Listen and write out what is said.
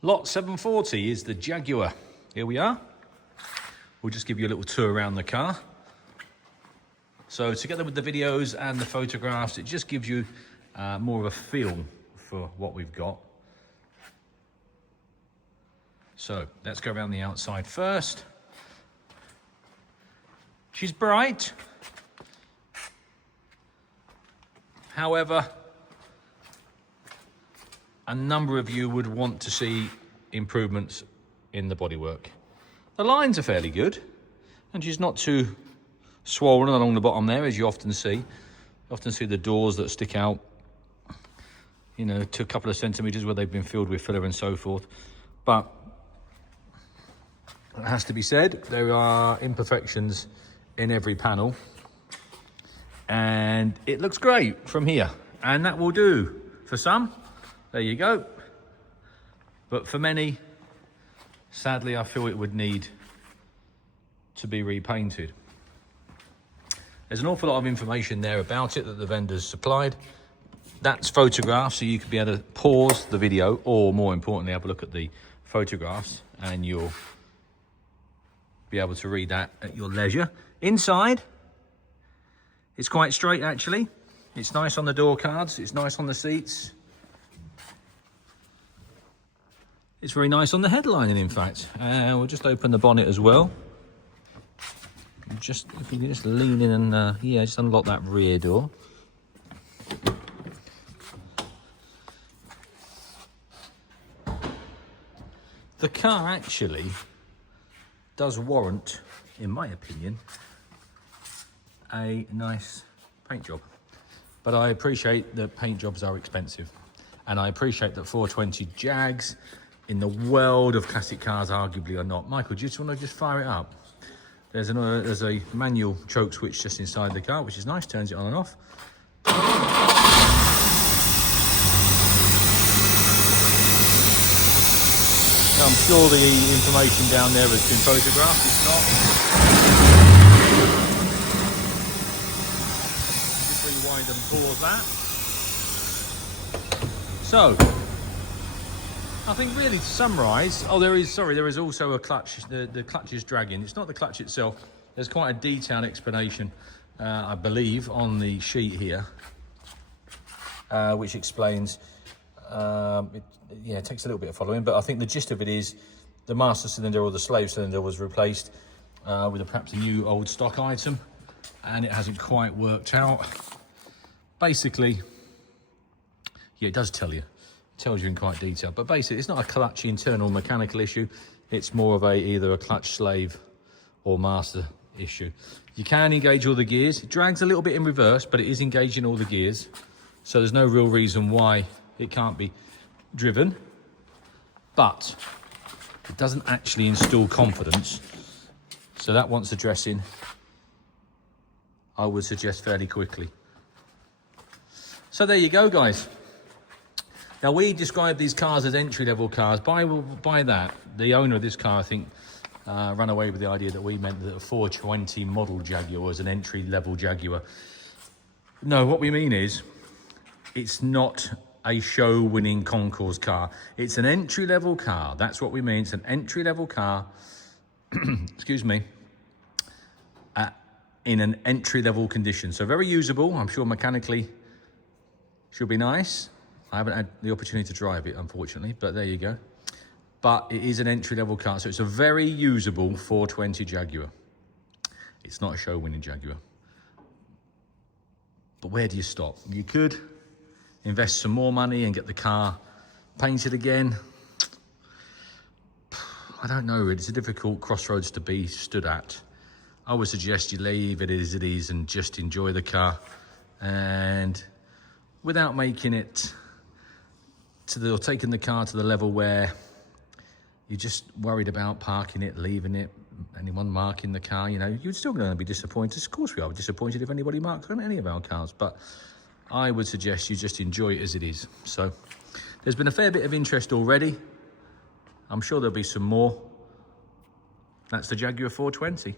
Lot 740 is the Jaguar. Here we are. We'll just give you a little tour around the car. So together with the videos and the photographs, it just gives you more of a feel for what we've got. So let's go around the outside first. She's bright. However, a number of you would want to see improvements in the bodywork. The lines are fairly good, and she's not too swollen along the bottom there, as you often see. You often see the doors that stick out, you know, to a couple of centimetres where they've been filled with filler and so forth. But it has to be said, there are imperfections in every panel, and it looks great from here, and that will do for some. There you go. But for many, sadly, I feel it would need to be repainted. There's an awful lot of information there about it that the vendors supplied. That's photographs, so you could be able to pause the video, or more importantly, have a look at the photographs, and you'll be able to read that at your leisure. Inside, it's quite straight actually. It's nice on the door cards, it's nice on the seats. It's very nice on the headlining, in fact. We'll just open the bonnet as well. Just, if you just lean in and, yeah, just unlock that rear door. The car actually does warrant, in my opinion, a nice paint job. But I appreciate that paint jobs are expensive. And I appreciate that 420 Jags in the world of classic cars arguably are not. Michael, do you just want to just fire it up? There's a manual choke switch just inside the car, which is nice, turns it on and off. I'm sure the information down there has been photographed, it's not. Just rewind and pause that. So, I think really to summarise, there is also a clutch. The clutch is dragging. It's not the clutch itself. There's quite a detailed explanation, I believe, on the sheet here, which explains, it takes a little bit of following, but I think the gist of it is the master cylinder or the slave cylinder was replaced with perhaps a new old stock item, and it hasn't quite worked out. Basically, yeah, it does tell you. Tells you in quite detail, but basically it's not a clutch internal mechanical issue. It's more of either a clutch slave or master issue. You can engage all the gears. It drags a little bit in reverse, but it is engaging all the gears, so there's no real reason why it can't be driven. But it doesn't actually install confidence, so that wants addressing, I would suggest, fairly quickly. So there you go, guys. Now, we describe these cars as entry-level cars. By that, the owner of this car, I think, ran away with the idea that we meant that a 420 model Jaguar was an entry-level Jaguar. No, what we mean is, it's not a show-winning concours car. It's an entry-level car. That's what we mean. It's an entry-level car, excuse me, in an entry-level condition. So very usable. I'm sure mechanically should be nice. I haven't had the opportunity to drive it, unfortunately, but there you go. But it is an entry-level car, so it's a very usable 420 Jaguar. It's not a show-winning Jaguar. But where do you stop? You could invest some more money and get the car painted again. I don't know, it's a difficult crossroads to be stood at. I would suggest you leave it as it is and just enjoy the car, and without making it or taking the car to the level where you're just worried about parking it, leaving it, anyone marking the car, you know, you're still going to be disappointed. Of course we are disappointed if anybody marks on any of our cars, but I would suggest you just enjoy it as it is. So there's been a fair bit of interest already. I'm sure there'll be some more. That's the Jaguar 420.